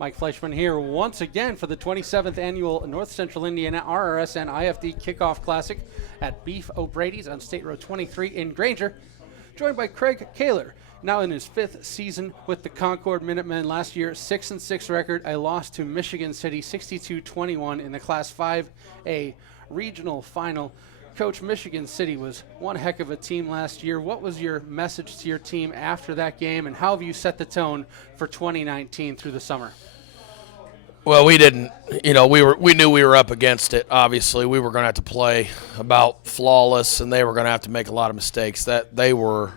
Mike Fleischman here once again for the 27th annual North Central Indiana RRSN IFD Kickoff Classic at Beef O'Brady's on State Road 23 in Granger. Joined by Craig Koehler, now in his 5th season with the Concord Minutemen. Last year, 6-6 record, a loss to Michigan City, 62-21 in the Class 5A regional final. Coach, Michigan City was one heck of a team last year. What was your message to your team after that game, and how have you set the tone for 2019 through the summer? Well, we didn't. We knew we were up against it. Obviously, we were going to have to play about flawless, and they were going to have to make a lot of mistakes. That they were.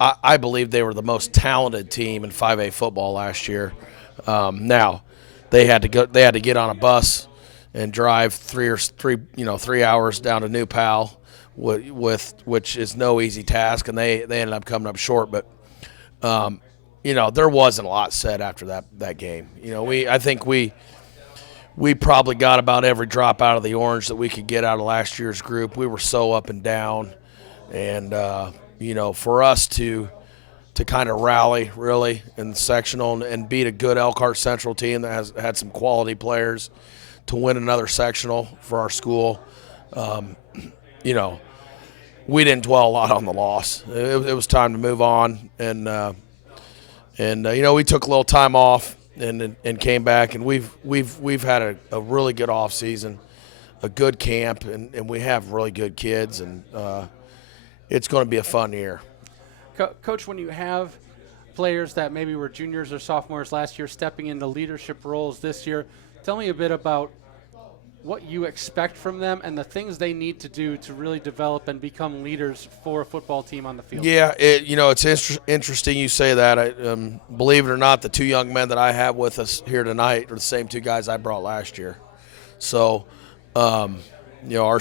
I believe they were the most talented team in 5A football last year. Now, they had to go. They had to get on a bus and drive 3 hours down to New Pal, which is no easy task, and they ended up coming up short. But there wasn't a lot said after that game. I think we probably got about every drop out of the orange that we could get out of last year's group. We were so up and down, and for us to kind of rally really in the sectional and beat a good Elkhart Central team that had some quality players, to win another sectional for our school, we didn't dwell a lot on the loss. It was time to move on, and we took a little time off and came back, and we've had a really good off season, a good camp, and we have really good kids, and it's going to be a fun year. Coach, when you have players that maybe were juniors or sophomores last year stepping into leadership roles this year, tell me a bit about what you expect from them and the things they need to do to really develop and become leaders for a football team on the field. Yeah, it's interesting you say that. Believe it or not, the 2 young men that I have with us here tonight are the same 2 guys I brought last year. So, our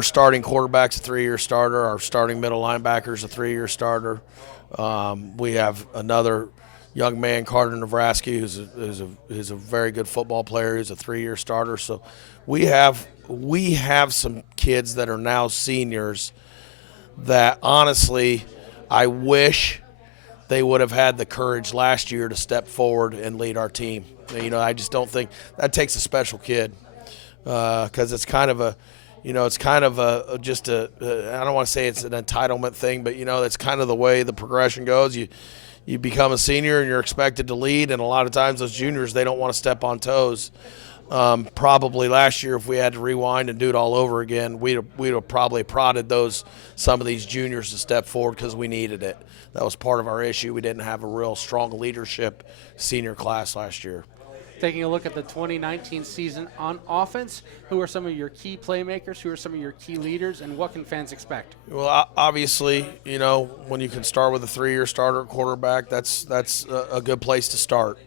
starting quarterback's a 3-year starter. Our starting middle linebacker's a 3-year starter. We have another young man, Carter Nebraski, who's a very good football player. He's a 3-year starter. So we have some kids that are now seniors that honestly I wish they would have had the courage last year to step forward and lead our team. I just don't think that takes a special kid, because it's kind of a I don't want to say it's an entitlement thing, but that's kind of the way the progression goes. You become a senior and you're expected to lead, and a lot of times those juniors, they don't want to step on toes. Probably last year, if we had to rewind and do it all over again, we'd have probably prodded some of these juniors to step forward because we needed it. That was part of our issue. We didn't have a real strong leadership senior class last year. Taking a look at the 2019 season on offense, who are some of your key playmakers, who are some of your key leaders, and what can fans expect? Well, obviously, when you can start with a 3-year starter at quarterback, that's a good place to start.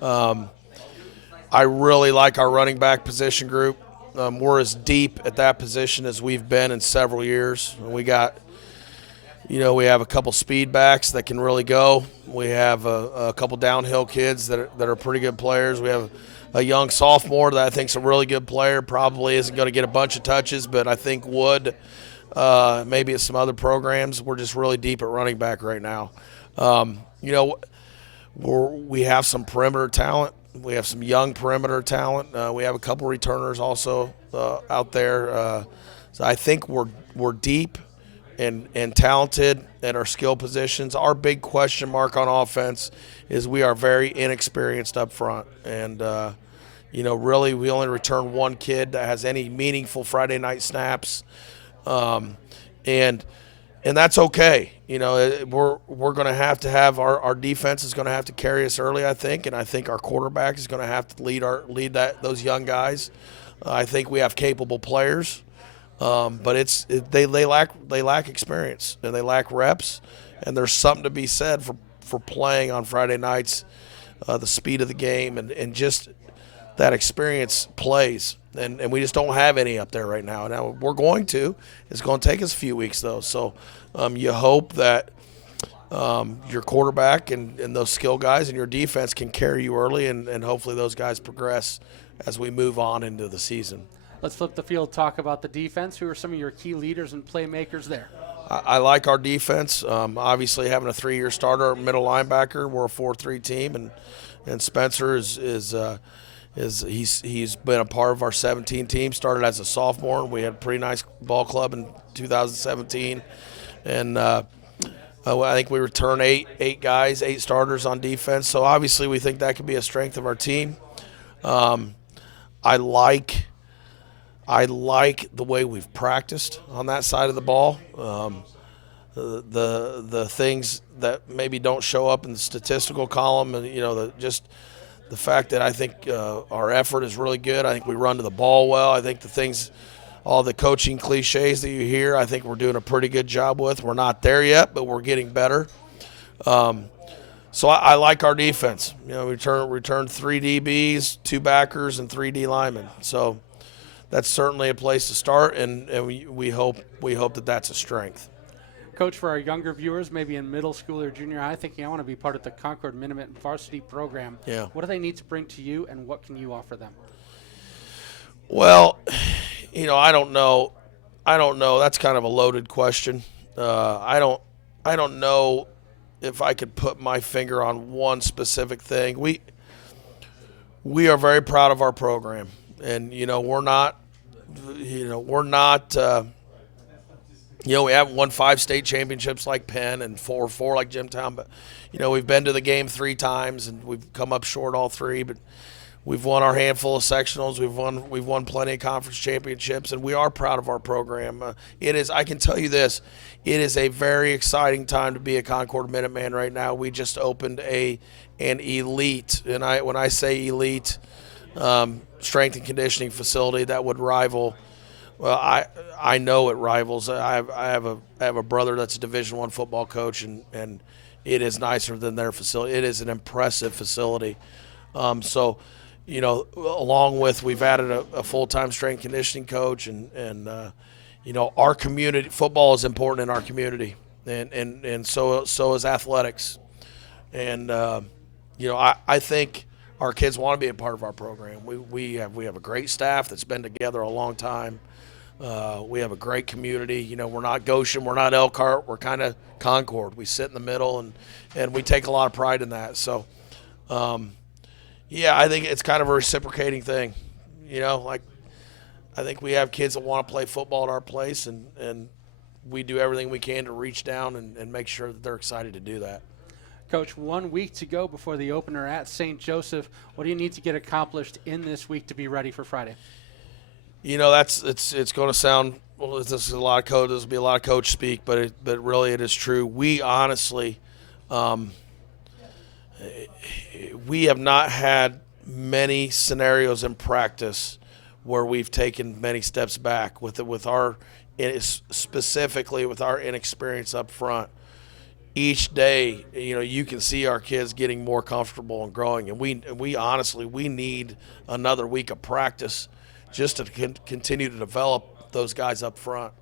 I really like our running back position group. We're as deep at that position as we've been in several years. We have a couple speed backs that can really go. We have a couple downhill kids that are pretty good players. We have a young sophomore that I think is a really good player. Probably isn't going to get a bunch of touches, but I think would. Maybe at some other programs. We're just really deep at running back right now. We have some perimeter talent. We have some young perimeter talent. We have a couple returners also out there. So I think we're deep and talented at our skill positions. Our big question mark on offense is we are very inexperienced up front. And, really we only return 1 kid that has any meaningful Friday night snaps. And that's okay. We're going to have our defense is going to have to carry us early, I think. And I think our quarterback is going to have to lead those young guys. I think we have capable players. But they lack experience and they lack reps, and there's something to be said for playing on Friday nights, the speed of the game and just that experience plays, and we just don't have any up there right now. Now we're going to. It's going to take us a few weeks though, so you hope that your quarterback and those skill guys and your defense can carry you early, and hopefully those guys progress as we move on into the season. Let's flip the field, talk about the defense. Who are some of your key leaders and playmakers there? I like our defense. Obviously, having a 3-year starter, middle linebacker, we're a 4-3 team, and Spencer he's been a part of our 17 team. Started as a sophomore. We had a pretty nice ball club in 2017, and I think we returned eight guys, 8 starters on defense. So obviously, we think that could be a strength of our team. I like the way we've practiced on that side of the ball. The things that maybe don't show up in the statistical column, and just the fact that I think our effort is really good. I think we run to the ball well. I think all the coaching cliches that you hear, I think we're doing a pretty good job with. We're not there yet, but we're getting better. So I like our defense. We returned 3 DBs, 2 backers, and 3 D linemen. So that's certainly a place to start, and we hope that that's a strength. Coach, for our younger viewers, maybe in middle school or junior high, thinking I want to be part of the Concord Minutemen varsity program, what do they need to bring to you, and what can you offer them? Well, I don't know. That's kind of a loaded question. I don't know if I could put my finger on one specific thing. We are very proud of our program, and we're not. We haven't won 5 state championships like Penn and 4 like Jimtown, but we've been to the game 3 times and we've come up short all 3. But we've won our handful of sectionals. We've won plenty of conference championships, and we are proud of our program. I can tell you this, it is a very exciting time to be a Concord Minuteman right now. We just opened an elite, and when I say elite, strength and conditioning facility that would rival. Well, I know it rivals. I have a brother that's a Division I football coach, and it is nicer than their facility. It is an impressive facility. Along with, we've added a full-time strength conditioning coach, and our community football is important in our community, and so is athletics, and I think our kids want to be a part of our program. We have a great staff that's been together a long time. We have a great community. We're not Goshen, we're not Elkhart, we're kind of Concord. We sit in the middle, and we take a lot of pride in that. So, I think it's kind of a reciprocating thing. I think we have kids that want to play football at our place, and we do everything we can to reach down and make sure that they're excited to do that. Coach, 1 week to go before the opener at St. Joseph. What do you need to get accomplished in this week to be ready for Friday? It's going to sound, well, this is a lot of code. This will be a lot of coach speak, but really it is true. We honestly, we have not had many scenarios in practice where we've taken many steps back specifically with our inexperience up front. Each day, you can see our kids getting more comfortable and growing, and we honestly need another week of practice just to continue to develop those guys up front.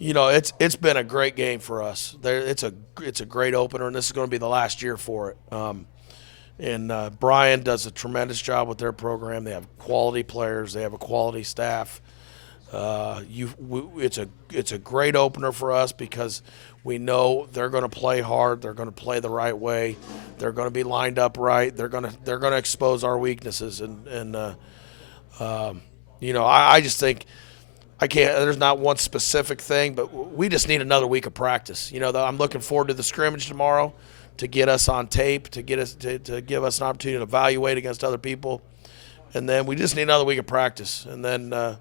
It's been a great game for us. It's a great opener, and this is going to be the last year for it. Brian does a tremendous job with their program. They have quality players. They have a quality staff. It's a great opener for us because we know they're going to play hard. They're going to play the right way. They're going to be lined up right. They're going to expose our weaknesses, I just think there's not one specific thing, but we just need another week of practice. I'm looking forward to the scrimmage tomorrow to get us on tape, to give us an opportunity to evaluate against other people. And then we just need another week of practice. And then, the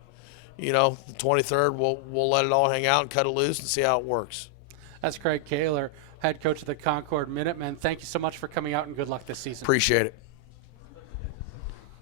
23rd, we'll let it all hang out and cut it loose and see how it works. That's Craig Koehler, head coach of the Concord Minutemen. Thank you so much for coming out, and good luck this season. Appreciate it.